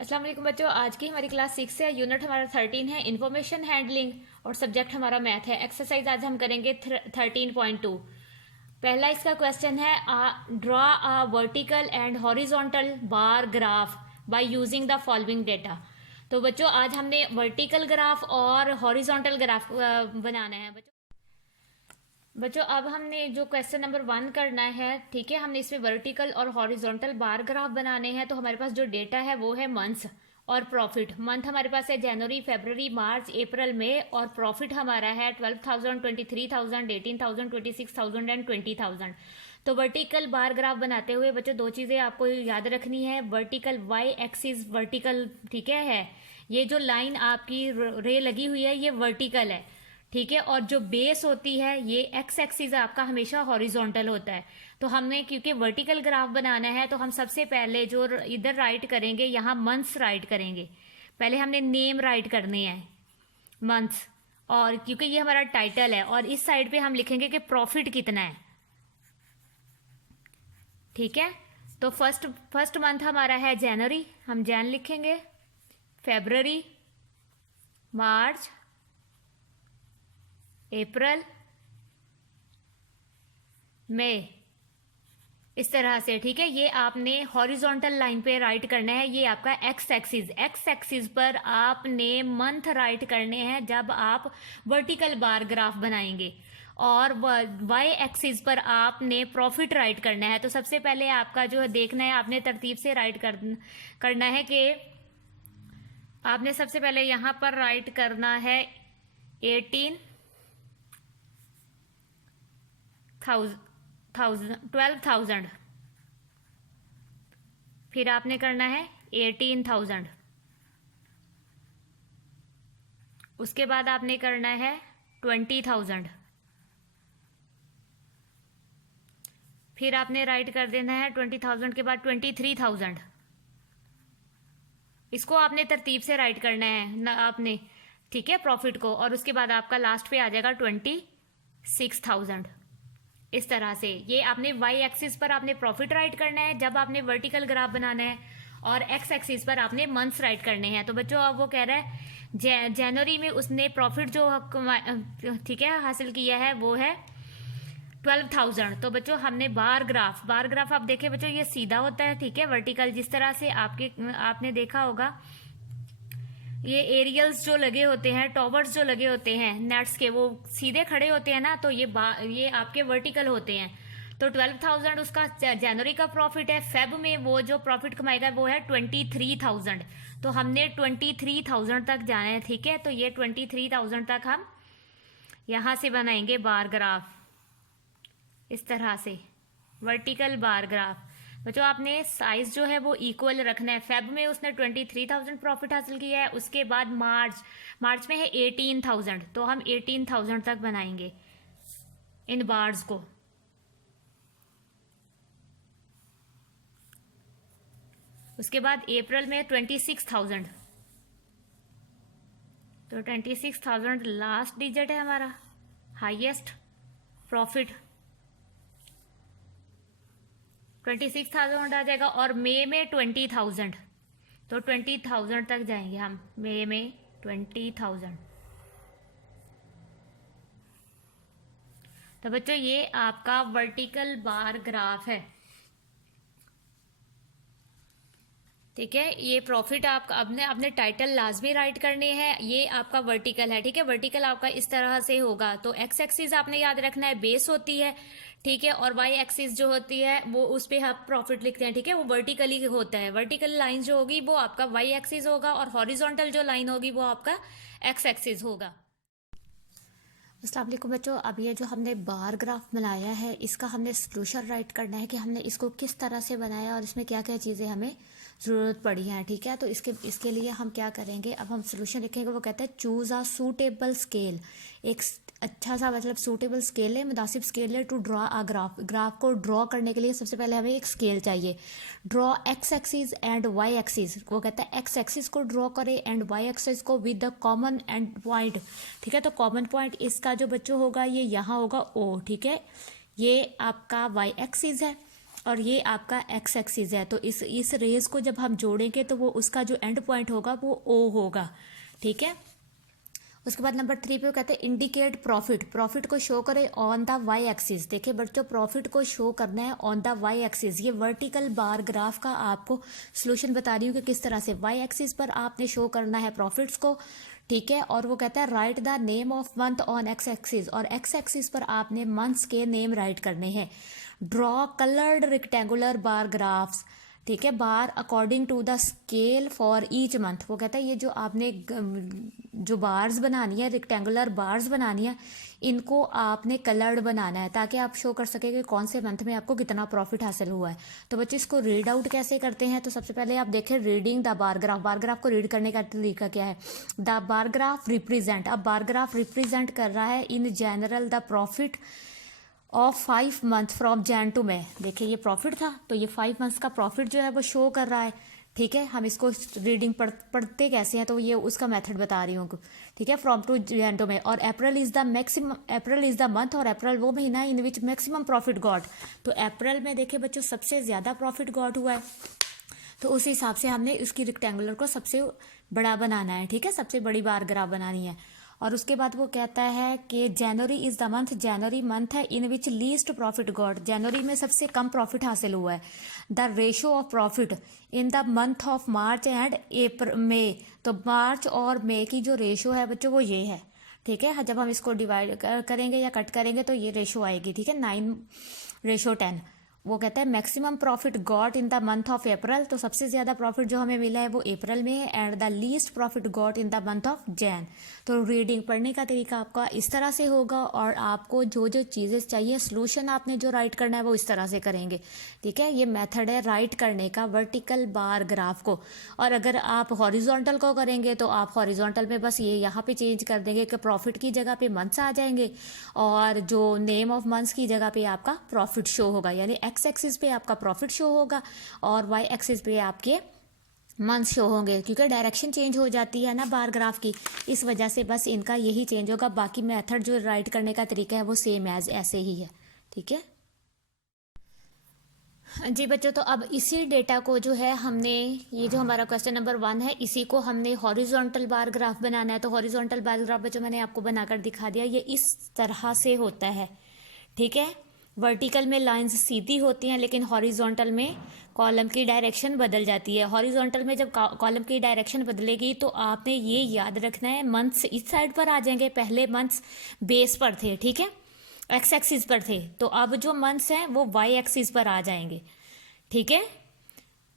अस्सलाम वालेकुम बच्चों, आज की हमारी क्लास 6 है। यूनिट हमारा 13 है, इंफॉर्मेशन हैंडलिंग, और सब्जेक्ट हमारा मैथ है। एक्सरसाइज आज हम करेंगे 13.2। पहला इसका क्वेश्चन है, draw a vertical and horizontal bar graph by using the following data. तो बच्चों आज हमने वर्टिकल ग्राफ और हॉरिजॉन्टल ग्राफ बनाना है। बच्चों अब हमने जो क्वेश्चन नंबर 1 करना है, ठीक है, हमने इसमें वर्टिकल और हॉरिजॉन्टल बार ग्राफ बनाने हैं। तो हमारे पास जो डेटा है वो है मंथ्स और प्रॉफिट। मंथ हमारे पास है जनवरी, फरवरी, मार्च, अप्रैल, मई, और प्रॉफिट हमारा है 12,000, 23,000, 18,000, 26,000 एंड 20,000। तो वर्टिकल बार ग्राफ बनाते हुए बच्चों दो चीज़ें आपको याद रखनी है। वर्टिकल वाई एक्सिस वर्टिकल, ठीक है, ये जो लाइन आपकी रे लगी हुई है ये वर्टिकल है, ठीक है, और जो बेस होती है ये एक्स एक्सिस आपका हमेशा हॉरिजॉन्टल होता है। तो हमने क्योंकि वर्टिकल ग्राफ बनाना है तो हम सबसे पहले जो इधर राइट करेंगे, यहाँ मंथ्स राइट करेंगे। पहले हमने नेम राइट करने हैं, मंथ्स, और क्योंकि ये हमारा टाइटल है, और इस साइड पे हम लिखेंगे कि प्रॉफिट कितना है, ठीक है। तो फर्स्ट मंथ हमारा है जनवरी, हम जैन लिखेंगे, फेब्रवरी, मार्च, अप्रैल, मई, इस तरह से, ठीक है। ये आपने हॉरिजॉन्टल लाइन पे राइट करना है। ये आपका एक्स एक्सिस पर आपने मंथ राइट करने हैं जब आप वर्टिकल बार ग्राफ बनाएंगे, और वाई एक्सिस पर आपने प्रॉफिट राइट करना है। तो सबसे पहले आपका जो देखना है, आपने तरतीब से राइट करना है कि आपने सबसे पहले यहाँ पर राइट करना है 12,000, फिर आपने करना है 18,000, उसके बाद आपने करना है 20,000, फिर आपने राइट कर देना है 20,000 के बाद 23,000। इसको आपने तरतीब से राइट करना है ना आपने, ठीक है, प्रॉफिट को, और उसके बाद आपका लास्ट पे आ जाएगा 26,000। इस तरह से ये आपने वाई एक्सिस पर आपने प्रॉफिट राइट करना है जब आपने वर्टिकल ग्राफ बनाना है, और एक्स एक्सिस पर आपने मंथ्स राइट करने हैं। तो बच्चों अब वो कह रहा है जनवरी में उसने प्रॉफिट जो ठीक है हासिल किया है वो है 12,000। तो बच्चों हमने बार ग्राफ आप देखें बच्चों, ये सीधा होता है, ठीक है, वर्टिकल, जिस तरह से आपने देखा होगा ये एरियल्स जो लगे होते हैं, टॉवर्स जो लगे होते हैं नेट्स के, वो सीधे खड़े होते हैं ना, तो ये आपके वर्टिकल होते हैं। तो 12,000 उसका जनवरी का प्रॉफिट है। फेब में वो जो प्रॉफिट कमाएगा वो है 23,000। तो हमने 23,000 तक जाना है, ठीक है। तो ये 23,000 तक हम यहाँ से बनाएंगे बार ग्राफ, इस तरह से वर्टिकल बार ग्राफ। बच्चों आपने साइज जो है वो इक्वल रखना है। फेब में उसने 23,000 प्रॉफिट हासिल किया है, उसके बाद मार्च में है 18,000, तो हम 18,000 तक बनाएंगे इन बार्स को। उसके बाद अप्रैल में 26,000, तो 26,000 लास्ट डिजिट है हमारा, हाईएस्ट प्रॉफिट 26,000 आ जाएगा। और मई में 20,000, तो 20,000 तक जाएंगे हम मई में 20,000। तो बच्चों ये आपका वर्टिकल बार ग्राफ है, ठीक है। ये प्रॉफिट आपका अपने टाइटल लाजमी राइट करने हैं। ये आपका वर्टिकल है, ठीक है। वर्टिकल आपका इस तरह से होगा। तो एक्स एक्सिस आपने याद रखना है, बेस होती है, ठीक है, और वाई एक्सिस जो होती है वो उस पर आप प्रॉफिट लिखते हैं, ठीक है, वो वर्टिकली होता है। वर्टिकल लाइन जो होगी वो आपका वाई एक्सिस होगा, और हॉरिजॉन्टल जो लाइन होगी वो आपका एक्स एक्सिस होगा। अस्सलाम वालेकुम बच्चों, अब ये जो हमने बार ग्राफ बनाया है इसका हमने सलूशन राइट करना है कि हमने इसको किस तरह से बनाया और इसमें क्या क्या चीज़ें हमें ज़रूरत पड़ी हैं, ठीक है। तो इसके लिए हम क्या करेंगे, अब हम सलूशन लिखेंगे। वो कहते हैं चूज़ आ सूटेबल स्केल, एक अच्छा सा मतलब सूटेबल स्केल है, मुनासिब स्केल है टू ड्रॉ आ ग्राफ को ड्रॉ करने के लिए सबसे पहले हमें एक स्केल चाहिए। Draw x axis and y axis, वो कहता है एक्स एक्सिस को ड्रॉ करे एंड वाई एक्सिस को with the common end point, ठीक है। तो कॉमन पॉइंट इसका जो बच्चों होगा ये यहाँ होगा ओ, ठीक है, ये आपका वाई एक्सिस है। और ये आपका एक्स एक्सिस है। तो इस रेस को जब हम जोड़ेंगे तो वो उसका जो एंड पॉइंट होगा वो ओ होगा, ठीक है। उसके बाद नंबर 3 पे वो कहते हैं इंडिकेट प्रॉफिट, प्रॉफिट को शो करें ऑन द वाई एक्सिस। देखिए बच्चों, प्रॉफिट को शो करना है ऑन द वाई एक्सिस। ये वर्टिकल बार ग्राफ का आपको सोल्यूशन बता रही हूँ कि किस तरह से वाई एक्सिस पर आपने शो करना है प्रॉफिट्स को, ठीक है। और वो कहता है write the name of month on X axis, और एक्स एक्सिस पर आपने मंथ्स के नेम राइट करने हैं। Draw coloured rectangular bar graphs, ठीक है, bar according to the scale for each month. वो कहता है ये जो आपने जो बार्स बनानी है, रेक्टेंगुलर बार्स बनानी है, इनको आपने कलर्ड बनाना है ताकि आप शो कर सके कि कौन से मंथ में आपको कितना प्रॉफिट हासिल हुआ है। तो बच्चे इसको रीड आउट कैसे करते हैं, तो सबसे पहले आप देखें reading the bar graph. Bar graph को रीड करने का तरीका क्या है। द बार ग्राफ रिप्रेजेंट, अब बार ग्राफ रिप्रेजेंट कर रहा है in general the profit of 5 month from Jan to May. देखिए ये प्रॉफिट था, तो ये 5 मंथ्स का प्रॉफिट जो है वो शो कर रहा है, ठीक है। हम इसको रीडिंग पढ़ते कैसे हैं, तो ये उसका मेथड बता रही हूँ, ठीक है, फ्रॉम टू जैन टू मई। और April is the maximum, April is the month, और अप्रैल वो महीना है in which maximum profit got. तो अप्रैल में देखिए बच्चों सबसे ज़्यादा प्रॉफिट गॉट हुआ है, तो उस हिसाब से हमने उसकी रेक्टेंगुलर को सबसे बड़ा बनाना है, ठीक है, सबसे बड़ी बार ग्राफ बनानी है। और उसके बाद वो कहता है कि जनवरी इज द मंथ, जनवरी मंथ है in which least profit got, जनवरी में सबसे कम प्रॉफिट हासिल हुआ है। The ratio of profit in the month of March and April May, तो मार्च और मई की जो रेशो है बच्चों वो ये है, ठीक है। जब हम इसको डिवाइड करेंगे या कट करेंगे तो ये रेशो आएगी, ठीक है, 9:10। वो कहता है maximum profit got in the month of April, तो सबसे ज़्यादा प्रॉफिट जो हमें मिला है वो अप्रैल में है। And the least profit got in the month of Jain. तो रीडिंग पढ़ने का तरीका आपका इस तरह से होगा, और आपको जो जो चीज़ें चाहिए सोल्यूशन आपने जो राइट करना है वो इस तरह से करेंगे, ठीक है। ये मेथड है राइट करने का वर्टिकल बार ग्राफ को। और अगर आप हॉरिजॉन्टल को करेंगे तो आप हॉरिजॉन्टल में बस ये यहाँ पे चेंज कर देंगे कि प्रॉफिट की जगह पे मंथ्स आ जाएंगे, और जो नेम ऑफ मंथ्स की जगह पे आपका प्रॉफिट शो होगा, यानी एक्स एक्सिस पे आपका प्रॉफिट शो होगा और वाई एक्सिस पे आपके मंथ शो होंगे, क्योंकि डायरेक्शन चेंज हो जाती है ना बार ग्राफ की, इस वजह से बस इनका यही चेंज होगा। बाकी मेथड जो राइट करने का तरीका है वो सेम एज ऐसे ही है, ठीक है जी बच्चों। तो अब इसी डेटा को जो है हमने, ये जो हमारा क्वेश्चन नंबर 1 है, इसी को हमने हॉरिजॉन्टल बार ग्राफ बनाना है। तो हॉरिजॉन्टल बार ग्राफ बच्चों मैंने आपको बनाकर दिखा दिया, ये इस तरह से होता है, ठीक है। वर्टिकल में लाइंस सीधी होती हैं, लेकिन हॉरिजॉन्टल में कॉलम की डायरेक्शन बदल जाती है। हॉरिजॉन्टल में जब कॉलम की डायरेक्शन बदलेगी तो आपने ये याद रखना है, मंथ्स इस साइड पर आ जाएंगे, पहले मंथ्स बेस पर थे, ठीक है, एक्स एक्सिस पर थे, तो अब जो मंथ्स हैं वो वाई एक्सिस पर आ जाएंगे, ठीक है।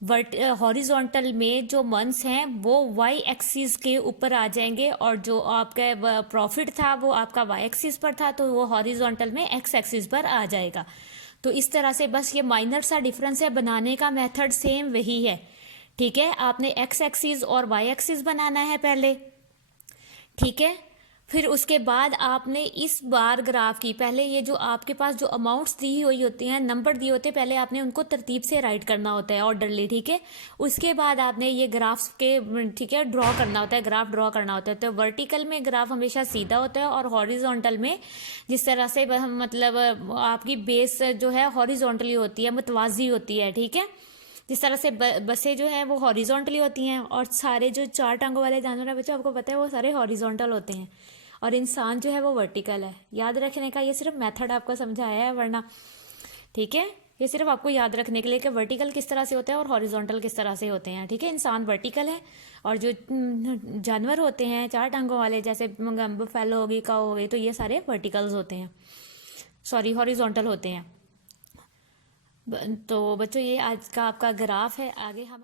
हॉरिजॉन्टल में जो मंथ्स हैं वो वाई एक्सिस के ऊपर आ जाएंगे, और जो आपका प्रॉफिट था वो आपका वाई एक्सिस पर था, तो वो हॉरिजॉन्टल में एक्स एक्सिस पर आ जाएगा। तो इस तरह से बस ये माइनर सा डिफरेंस है, बनाने का मेथड सेम वही है, ठीक है। आपने एक्स एक्सिस और वाई एक्सिस बनाना है पहले, ठीक है। फिर उसके बाद आपने इस बार ग्राफ की, पहले ये जो आपके पास जो अमाउंट्स दी हुई होती हैं, नंबर दिए होते हैं, पहले आपने उनको तरतीब से राइट करना होता है ऑर्डरली, ठीक है। उसके बाद आपने ये ग्राफ्स के, ठीक है, ड्रॉ करना होता है, ग्राफ ड्रॉ करना होता है। तो वर्टिकल में ग्राफ हमेशा सीधा होता है, और हॉरिजॉन्टल में जिस तरह से मतलब आपकी बेस जो है हॉरिजॉन्टली होती है, मुतवाजी होती है, ठीक है। जिस तरह से बसें जो हैं वो हॉरिजॉन्टली होती हैं, और सारे जो 4 टांगों वाले जानवर हैं बच्चों आपको पता है वो सारे हॉरिजॉन्टल होते हैं, और इंसान जो है वो वर्टिकल है। याद रखने का ये सिर्फ मेथड आपको समझाया है, वरना ठीक है, ये सिर्फ आपको याद रखने के लिए कि वर्टिकल किस तरह से होता है और हॉरिजॉन्टल किस तरह से होते हैं, ठीक है। इंसान वर्टिकल है, और जो जानवर होते हैं 4 टांगों वाले, जैसे फैलो होगी, काऊ हो गई, तो ये सारे वर्टिकल्स होते हैं, सॉरी हॉरिजॉन्टल होते हैं। तो बच्चों ये आज का आपका ग्राफ है। आगे हम